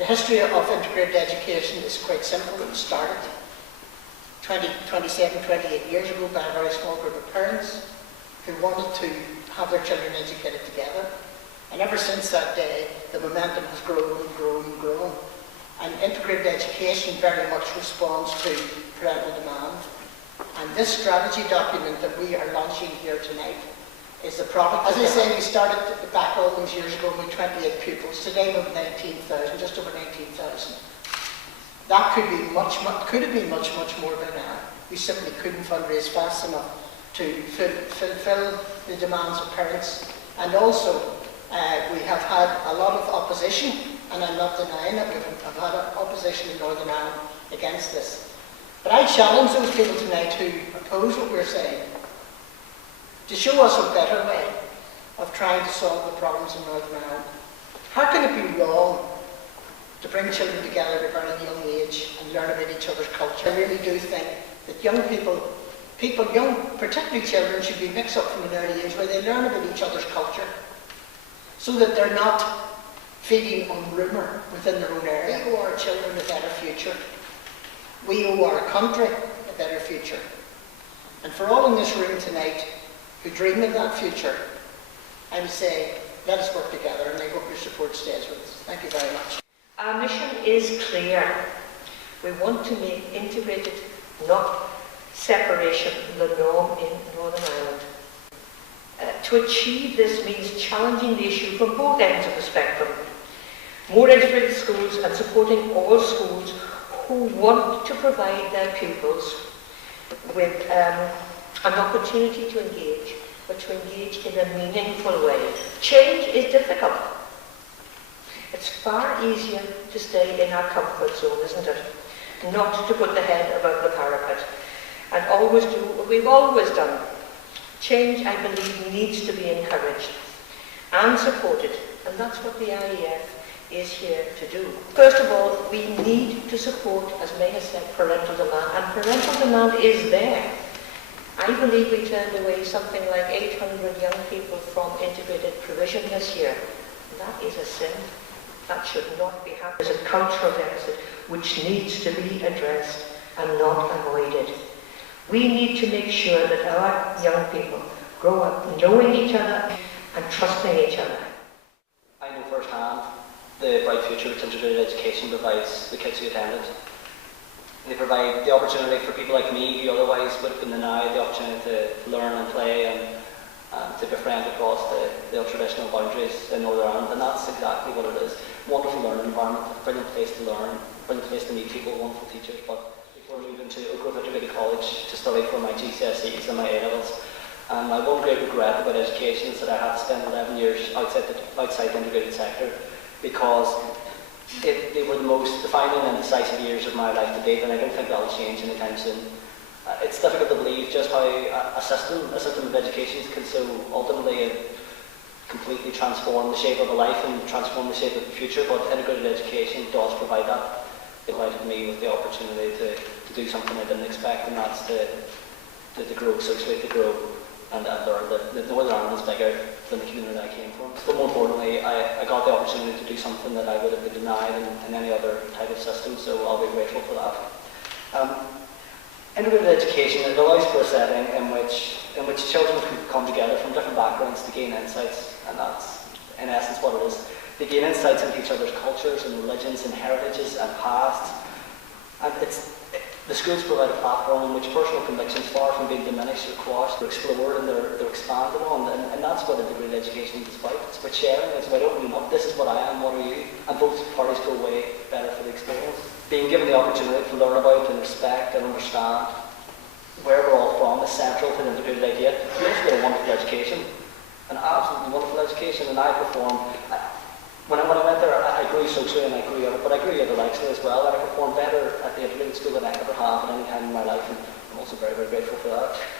The history of integrated education is quite simple. It started 27, 28 years ago by a very small group of parents who wanted to have their children educated together. And ever since that day, the momentum has grown and grown and grown. And integrated education very much responds to parental demand. And this strategy document that we are launching here tonight is the product. As I say, we started back all those years ago with 28 pupils. Today we have 19,000, just over 19,000. That could have been much more by now. We simply couldn't fundraise fast enough to fulfill the demands of parents. And also, we have had a lot of opposition, and I'm not denying it. We've had opposition in Northern Ireland against this. But I challenge those people tonight who oppose what we're saying to show us a better way of trying to solve the problems in Northern Ireland. How can it be wrong to bring children together at a very young age and learn about each other's culture? I really do think that young people, particularly children, should be mixed up from an early age where they learn about each other's culture so that they're not feeding on rumour within their own area. We owe our children a better future. We owe our country a better future. And for all in this room tonight who dream of that future, I would say, let us work together, and I hope your support stays with us. Thank you very much. Our mission is clear. We want to make integrated, not separation, the norm in Northern Ireland. To achieve this means challenging the issue from both ends of the spectrum. More integrated schools and supporting all schools who want to provide their pupils with an opportunity to engage, but to engage in a meaningful way. Change is difficult. It's far easier to stay in our comfort zone, isn't it? Not to put the head above the parapet and always do what we've always done. Change, I believe, needs to be encouraged and supported, and that's what the IEF is here to do. First of all, we need to support, as May has said, parental demand, and parental demand is there. I believe we turned away something like 800 young people from integrated provision this year. That is a sin. That should not be happening. There's a cultural deficit which needs to be addressed and not avoided. We need to make sure that our young people grow up knowing each other and trusting each other. I know firsthand the bright future which integrated education provides the kids who attend it. They provide the opportunity for people like me who otherwise would have been denied the opportunity to learn and play and to befriend across the traditional boundaries in Northern Ireland, and that's exactly what it is. Wonderful learning environment, brilliant place to learn, brilliant place to meet people, wonderful teachers. But before moving to Oak Grove Integrated College to study for my GCSEs and my A-levels, my one great regret about education is that I had to spend 11 years outside the integrated sector, because they were the most defining and decisive years of my life to date, and I don't think that will change anytime soon. It's difficult to believe just how a system of education can so ultimately completely transform the shape of a life and transform the shape of the future, but integrated education does provide that. It provided me with the opportunity to do something I didn't expect, and that's to grow socially, to grow and learn that Northern Ireland is bigger than the community I came from. But more importantly, I got the opportunity to do something that I would have been denied in any other type of system, so I'll be grateful for that. Integrated education, it allows for a setting in which children can come together from different backgrounds to gain insights, and that's in essence what it is. They gain insights into each other's cultures and religions and heritages and pasts, and the schools provide a platform in which personal convictions, far from being diminished or quashed, are explored and they're expanded on, and that's what integrated education is about. It's about sharing, it's about opening up. This is what I am, what are you? And both parties go way better for the experience. Being given the opportunity to learn about and respect and understand where we're all from is central to the integrated idea. We also get a wonderful education, an absolutely wonderful education, and I performed. When I went there, I grew socially and I grew intellectually as well, and I performed better at the integrated school than I ever have at any time in my life, and I'm also very, very grateful for that.